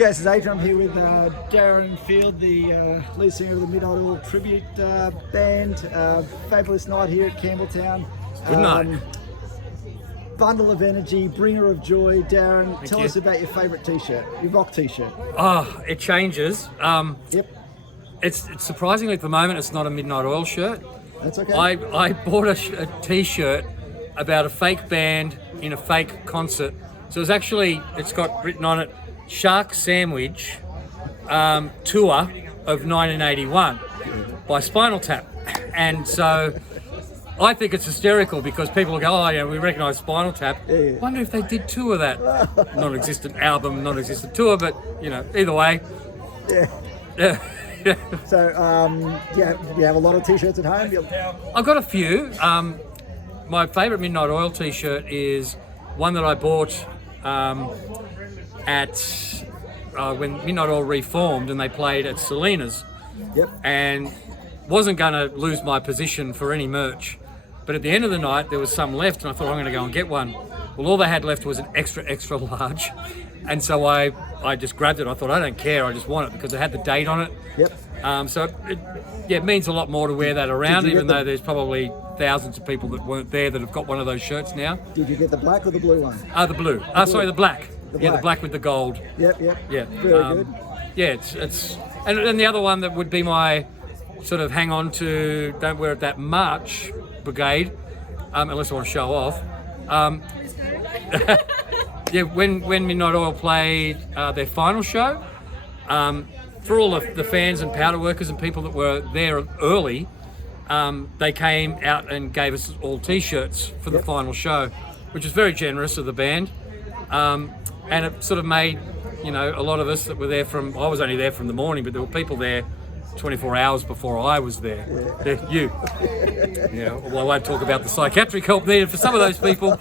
This is Adrian. I'm here with Darren Field, the lead singer of the Midnight Oil tribute band. Fabulous night here at Campbelltown. Good night. Bundle of energy, bringer of joy. Darren, Thank tell you. us about your favourite t-shirt, your rock t-shirt. Oh, it changes. Yep, It's surprisingly at the moment it's not a Midnight Oil shirt. that's okay. I bought a t-shirt about a fake band in a fake concert. So it's got written on it, Shark Sandwich Tour of 1981 by Spinal Tap. And so I think it's hysterical because people go, oh yeah, we recognise Spinal Tap. Yeah. Wonder if they did two of that. Non-existent album, non-existent tour, but either way. Yeah. Yeah. So, yeah, you have a lot of t-shirts at home. I've got a few. My favourite Midnight Oil t-shirt is one that I bought at when Midnight Oil reformed and they played at Selena's. Yep. And wasn't going to lose my position for any merch. But at the end of the night, there was some left, and I thought I'm going to go and get one. Well, all they had left was an extra large. And so I just grabbed it. I thought, I don't care, I just want it because it had the date on it. Yep. So it means a lot more to wear that around, Did you even get though there's probably thousands of people that weren't there that have got one of those shirts now. Did you get the black or the blue one? The blue. Sorry, the black. The Yeah, the black. black with the gold. Yep. Yeah. Very good. Yeah, it's and the other one that would be my sort of hang on to, don't wear it that much brigade, unless I want to show off. Yeah, when Midnight Oil played their final show, for all of the fans and powder workers and people that were there early, they came out and gave us all t-shirts for the final show, which was very generous of the band. And it sort of made, a lot of us that were there I was only there from the morning, but there were people there 24 hours before I was there. Yeah, you. Well, I won't talk about the psychiatric help needed for some of those people.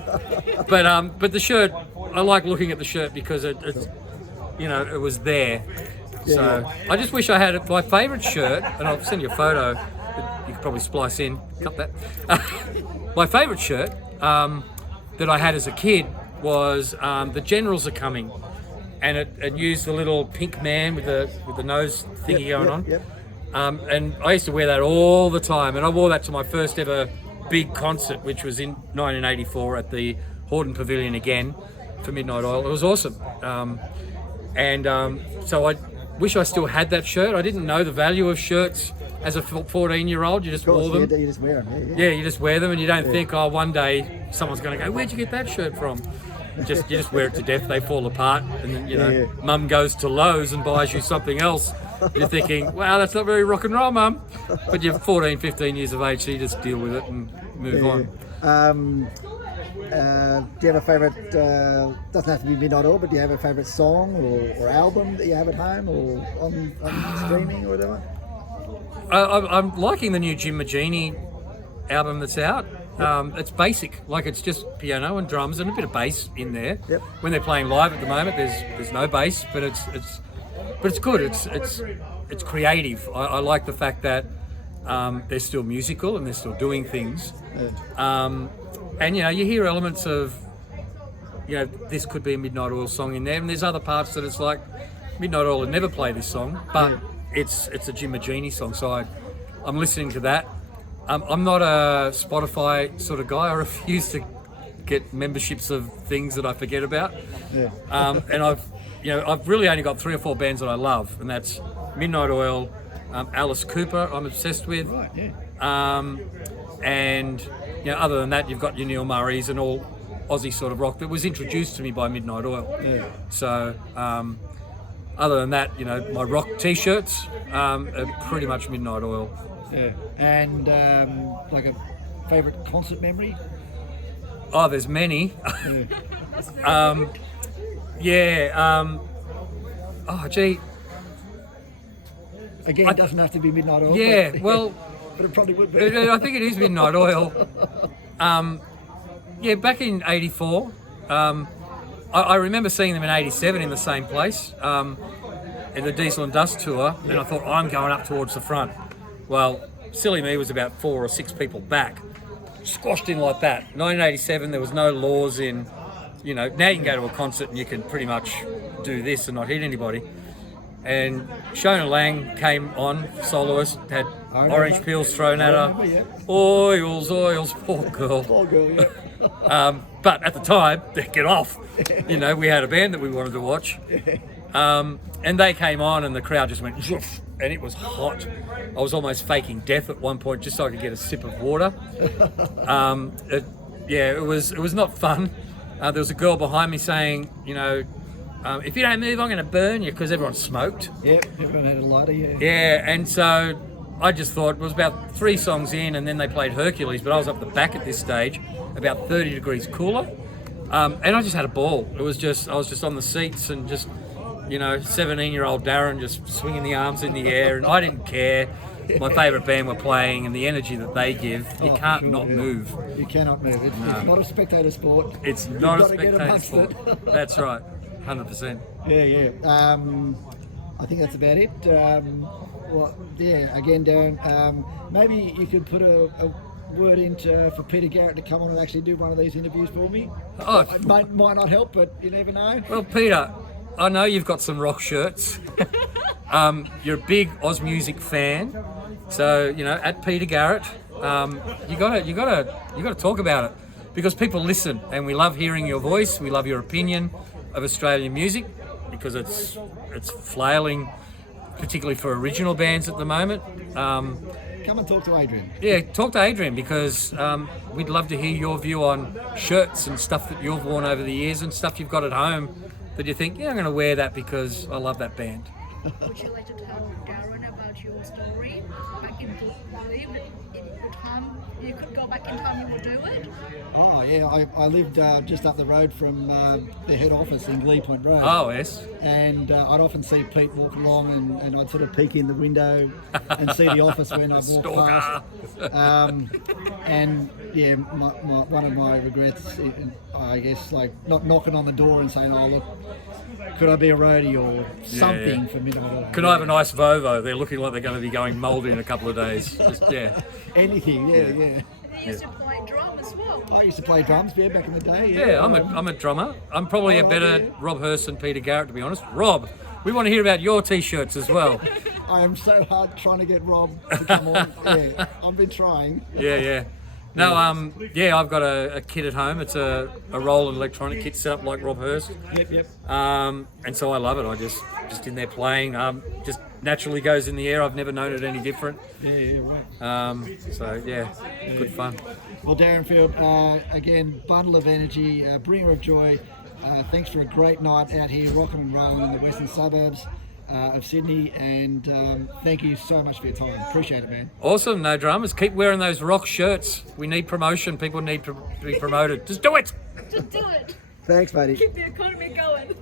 But the shirt, I like looking at the shirt because it was there. So I just wish I had my favourite shirt, and I'll send you a photo that you could probably splice in, cut that. My favourite shirt that I had as a kid was The Generals Are Coming, and it used the little pink man with the nose thingy going on. Yep. And I used to wear that all the time, and I wore that to my first ever big concert, which was in 1984 at the Hordern Pavilion again for Midnight Oil. It was awesome. So I wish I still had that shirt. I didn't know the value of shirts as a 14-year-old. You just Of course, wore them. you just wear them. Yeah, you just wear them, and you don't think, oh, one day someone's going to go, where'd you get that shirt from? You just wear it to death. They fall apart, and then Mum goes to Lowe's and buys you something else. You're thinking, wow, that's not very rock and roll, Mum. But you're 14, 15 years of age, so you just deal with it and move on. Do you have a favourite? Doesn't have to be Midnight Oil, but do you have a favourite song or album that you have at home or on streaming or whatever? I'm liking the new Jim Magini album that's out. It's basic, like it's just piano and drums and a bit of bass in there. Yep. When they're playing live at the moment, there's no bass, but it's good. It's creative. I like the fact that they're still musical and they're still doing things. And you hear elements of this could be a Midnight Oil song in there, and there's other parts that it's like Midnight Oil would never play this song, but it's a Jim Magini song, so I'm listening to that. I'm not a Spotify sort of guy. I refuse to get memberships of things that I forget about. Yeah. And I've really only got 3 or 4 bands that I love, and that's Midnight Oil, Alice Cooper I'm obsessed with. Right, yeah. And other than that, you've got your Neil Murrays and all Aussie sort of rock that was introduced to me by Midnight Oil. Yeah. So other than that, my rock t-shirts are pretty much Midnight Oil. Yeah. And like a favourite concert memory? Oh, there's many. Oh, gee. Again, it doesn't have to be Midnight Oil. Yeah, but, well, but it probably would be. I think it is Midnight Oil. Back in '84, I remember seeing them in '87 in the same place, in the Diesel and Dust tour, and I thought, I'm going up towards the front. Well, silly me was about 4 or 6 people back, squashed in like that. 1987, there was no laws in, now you can go to a concert and you can pretty much do this and not hit anybody. And Shona Lang came on, soloist, had orange peels thrown at her. Yeah. Oils, poor girl. Poor girl, yeah. But at the time, get off. You know, we had a band that we wanted to watch. And they came on and the crowd just went, "Zoof," and it was hot. I was almost faking death at one point just so I could get a sip of water. It was not fun. There was a girl behind me saying, you know, if you don't move, I'm going to burn you, because everyone smoked. Yep, everyone had a lighter, yeah. Yeah, and so I just thought, it was about 3 songs in, and then they played Hercules, but I was up the back at this stage, about 30 degrees cooler, and I just had a ball. I was just on the seats and just, you know, 17-year-old Darren just swinging the arms in the air, and I didn't care. My favourite band were playing, and the energy that they give, you can't sure, not move. You cannot move. It's not a spectator sport. It's You've not a got to get spectator amongst sport. it. That's right, 100%. Yeah. I think that's about it. Well, yeah, again, Darren, maybe you could put a word into for Peter Garrett to come on and actually do one of these interviews for me. Oh. It might not help, but you never know. Well, Peter, I know you've got some rock shirts. You're a big Oz music fan, so you know, at Peter Garrett, you gotta talk about it, because people listen, and we love hearing your voice. We love your opinion of Australian music, because it's flailing, particularly for original bands at the moment. Come and talk to Adrian. Yeah, talk to Adrian, because we'd love to hear your view on shirts and stuff that you've worn over the years, and stuff you've got at home that you think, yeah, I'm going to wear that because I love that band. Would you like to tell Darren about your story back in the time you could go back in time, you would do it? Oh yeah, I lived just up the road from the head office in Glebe Point Road. Oh, yes. And I'd often see Pete walk along, and I'd sort of peek in the window and see the office when I walked past. And yeah, one of my regrets, I guess, like not knocking on the door and saying, "Oh look, could I be a roadie or something for Midnight?" Could I have a nice Volvo? They're looking like they're going to be going mouldy in a couple of days. Yeah. Anything, yeah. You used to play drum as well. I used to play drums, back in the day. Yeah, I'm a drummer. I'm probably a better Rob Hurst than Peter Garrett, to be honest. Rob, we want to hear about your T-shirts as well. I am so hard trying to get Rob to come on. Yeah, I've been trying. Yeah. No, I've got a kit at home. It's a Roland electronic kit set up like Rob Hurst. Yep. And so I love it. I just in there playing. Just naturally goes in the air. I've never known it any different. Yeah, right. So yeah, good fun. Well, Darren Field, again, bundle of energy, bringer of joy. Thanks for a great night out here, rocking and rolling in the western suburbs of Sydney, and thank you so much for your time. Appreciate it, man. Awesome, no dramas. Keep wearing those rock shirts. We need promotion. People need to be promoted. Just do it. Just do it. Thanks, buddy. Keep the economy going.